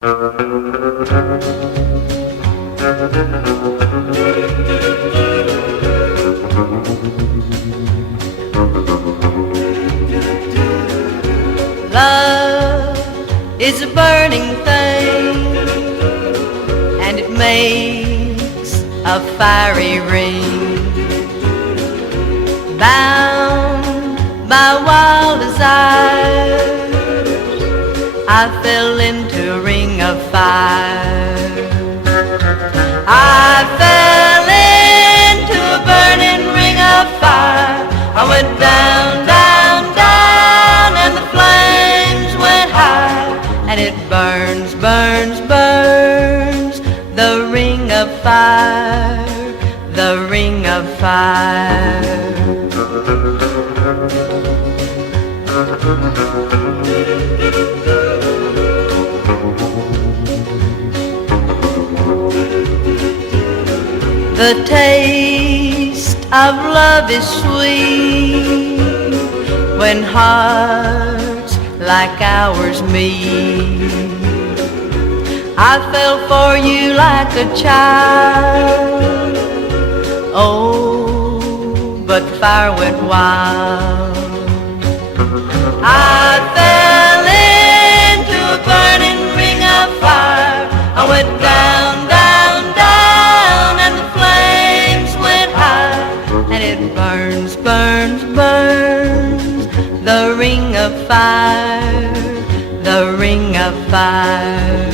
Love is a burning thing, and it makes a fiery ring, bound by wild desires. I fell into a ring of fire. I fell into a burning ring of fire. I went down, down, down, and the flames went high. And it burns, burns, burns, the ring of fire, the ring of fire. The taste of love is sweet when hearts like ours meet. I fell for you like a child, oh, but the fire went wild. I fell into a burning ring of fire. I went down, down, down, and the flames went high. And it burns, burns, burns, the ring of fire, the ring of fire.